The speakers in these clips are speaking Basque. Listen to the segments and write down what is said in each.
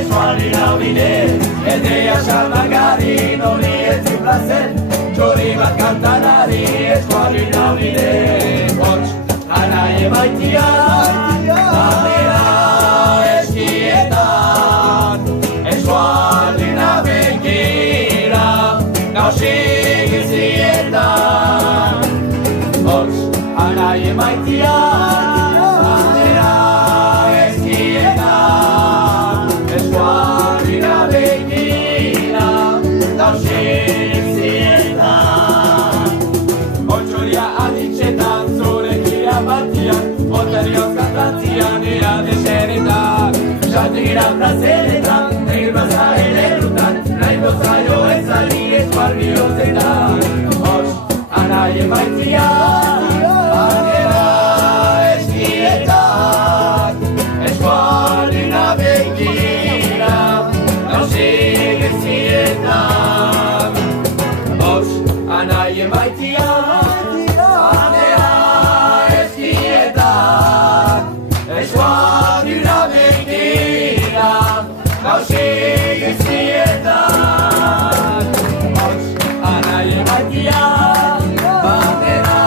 eskualira bide, edea salmagari, nori ez plazen, txori bat kantanari, eskualira bide. Hots, anai emaitia, bandera eskietan, eskualira begira, gauzik izietan. Hots, anai emaitia, bandera eskietan, eskualira begira, gauzik izietan. Otxoria aditxetan, zure gira batian, oterioz kantantzian, ea deseretan, xategira plazeretan, egin baza ederutan, nahi bozaio ezali eskualbiozetan. Hots, anai emaitzia, bandera eskietan, eskualira begira, gauzik ezietan. Hots, anai emaitzia, bandera eskietan, eskualira begira, gauzik ezietan. Hots, anai emaitzia, bandera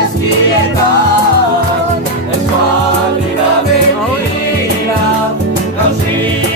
eskietan, eskualira begira, gauzik